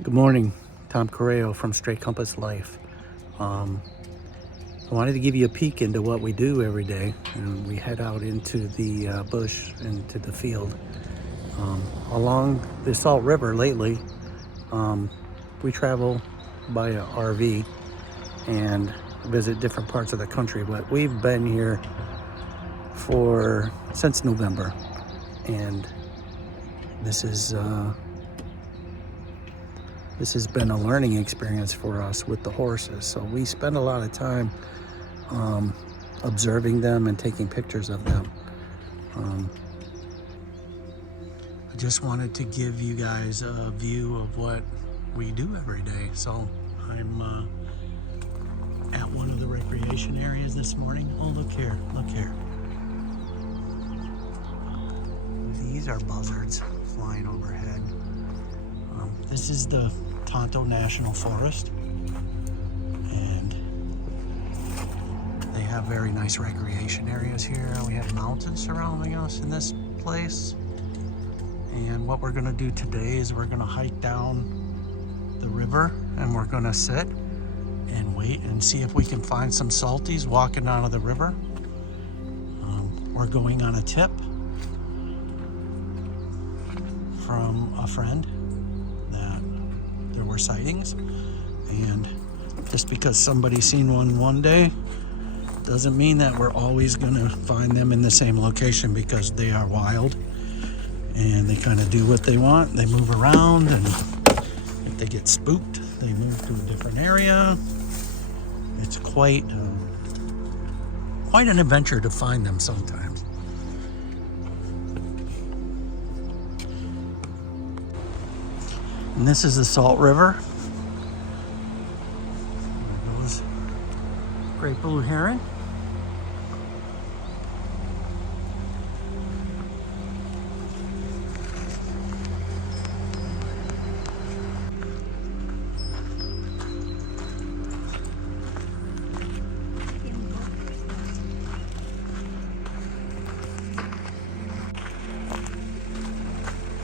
Good morning, Tom Correo from Straight Compass Life. I wanted to give you a peek into what we do every day, and we head out into the bush, into the field. Along the Salt River lately, we travel by a RV and visit different parts of the country, but we've been here since November, and this has been a learning experience for us with the horses. So we spend a lot of time observing them and taking pictures of them. I just wanted to give you guys a view of what we do every day. So I'm at one of the recreation areas this morning. Oh, look here, look here. These are buzzards flying overhead. This is the Tonto National Forest, and they have very nice recreation areas here. We have mountains surrounding us in this place, and what we're going to do today is we're going to hike down the river, and we're going to sit and wait and see if we can find some salties walking out of the river. We're going on a tip from a friend that there were sightings, and just because somebody's seen one day doesn't mean that we're always gonna find them in the same location, because they are wild and they kind of do what they want. They move around, and if they get spooked, they move to a different area. It's quite an adventure to find them sometimes. And this is the Salt River. There goes great blue heron.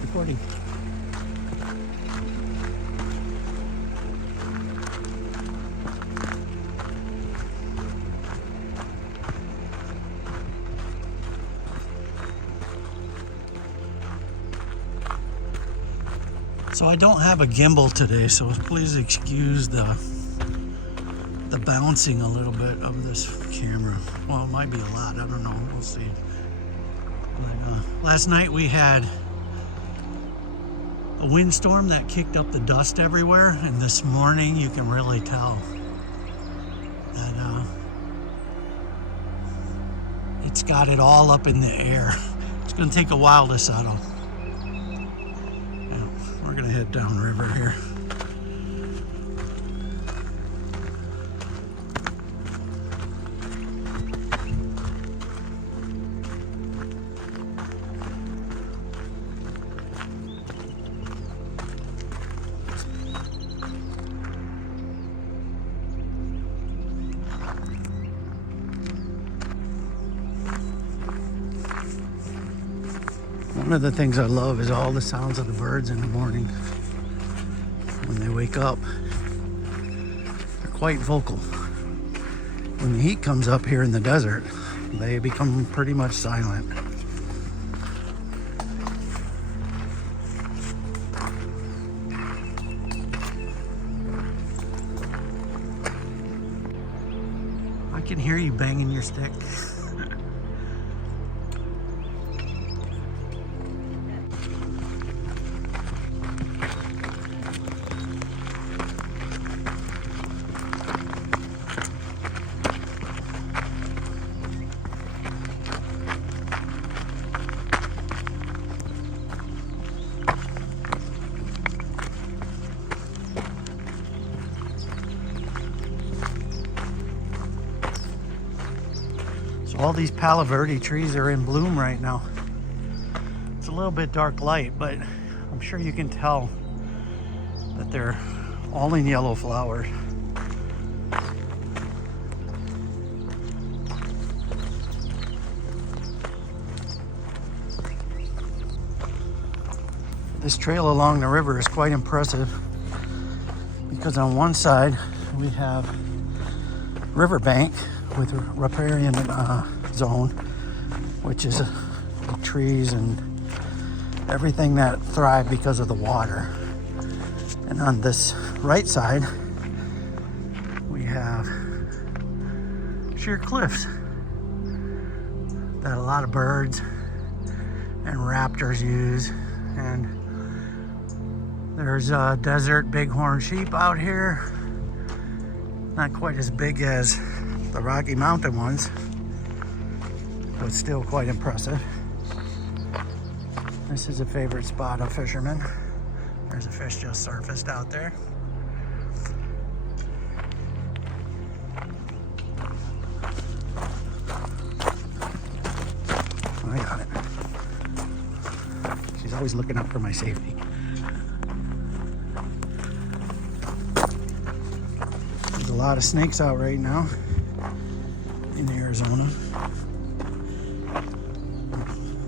Recording. So I don't have a gimbal today, so please excuse the bouncing a little bit of this camera. Well, it might be a lot, I don't know, we'll see. But last night we had a windstorm that kicked up the dust everywhere, and this morning you can really tell that it's got it all up in the air. It's gonna take a while to settle. We're gonna head downriver here. One of the things I love is all the sounds of the birds in the morning when they wake up. They're quite vocal. When the heat comes up here in the desert, they become pretty much silent. I can hear you banging your stick. All these Palo Verde trees are in bloom right now. It's a little bit dark light, but I'm sure you can tell that they're all in yellow flowers. This trail along the river is quite impressive. because on one side we have riverbank with riparian zone, which is trees and everything that thrive because of the water. And on this right side, we have sheer cliffs that a lot of birds and raptors use. And there's desert bighorn sheep out here. Not quite as big as the Rocky Mountain ones, but still quite impressive. This is a favorite spot of fishermen. There's a fish just surfaced out there. I got it. She's always looking out for my safety. There's a lot of snakes out right now in Arizona.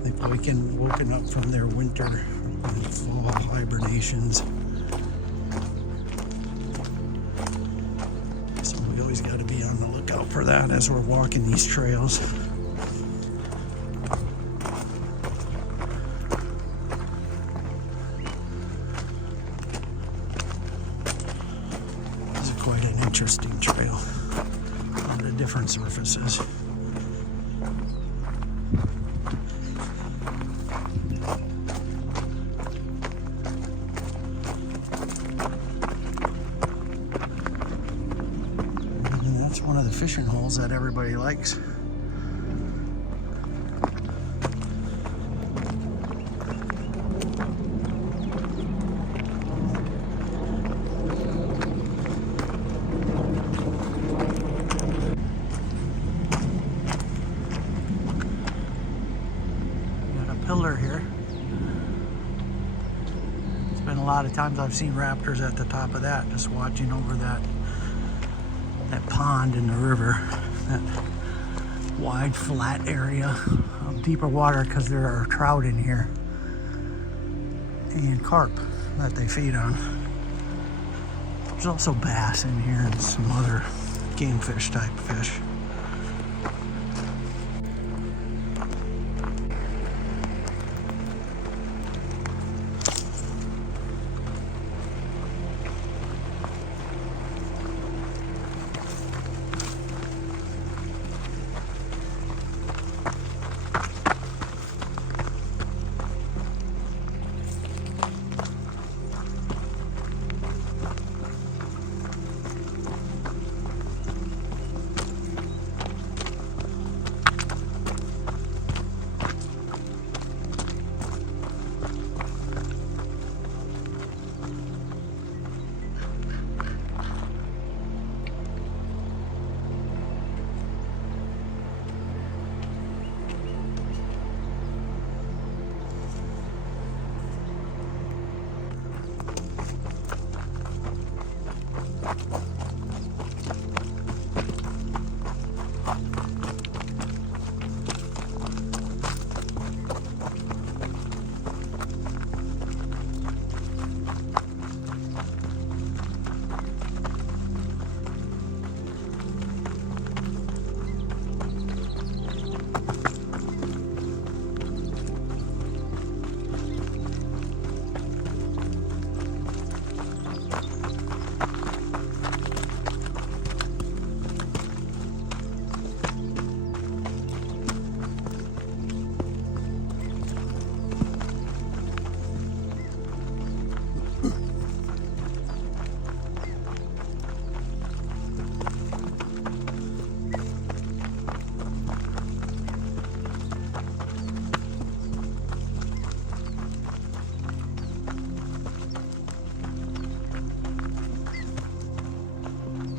They've woken up from their winter and fall hibernations. So we always got to be on the lookout for that as we're walking these trails. This is quite an interesting trail. A lot of different surfaces. One of the fishing holes that everybody likes. Got a pillar here. It's been a lot of times I've seen raptors at the top of that, just watching over that pond in the river, that wide flat area of deeper water, because there are trout in here and carp that they feed on. There's also bass in here and some other game fish type fish.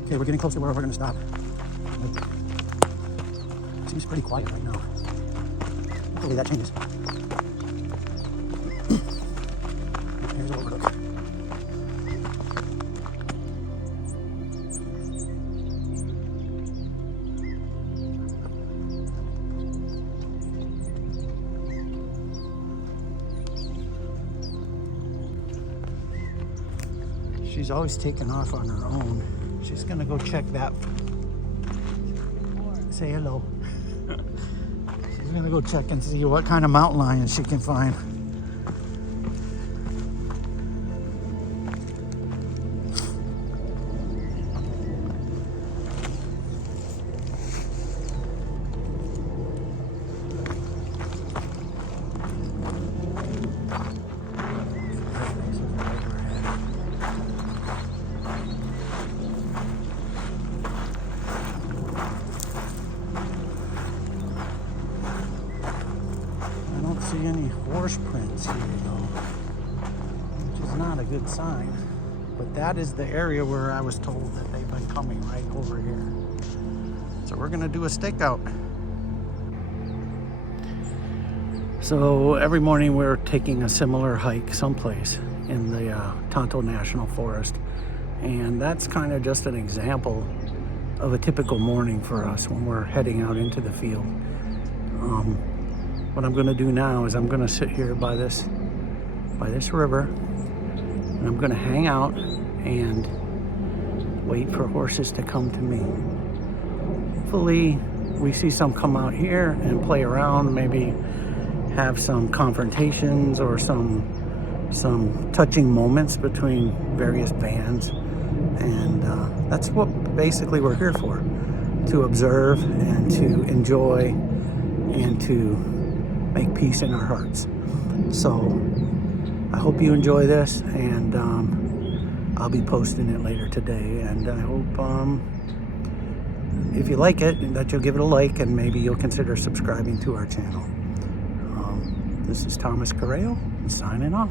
Okay, we're getting close to where we're going to stop. It seems pretty quiet right now. Hopefully that changes. Here's an overlook. She's always taking off on her own. She's gonna go check that. Say hello. She's gonna go check and see what kind of mountain lions she can find. See any horse prints here though, which is not a good sign, but that is the area where I was told that they've been coming right over here. So we're gonna do a stakeout. So every morning we're taking a similar hike someplace in the Tonto National Forest, and that's kind of just an example of a typical morning for us when we're heading out into the field. What I'm going to do now is I'm going to sit here by this river, and I'm going to hang out and wait for horses to come to me. Hopefully we see some come out here and play around, maybe have some confrontations or some touching moments between various bands, and that's what basically we're here for, to observe and to enjoy and to make peace in our hearts. So I hope you enjoy this, and I'll be posting it later today, and I hope if you like it that you'll give it a like, and maybe you'll consider subscribing to our channel. This is Thomas Carreo signing off.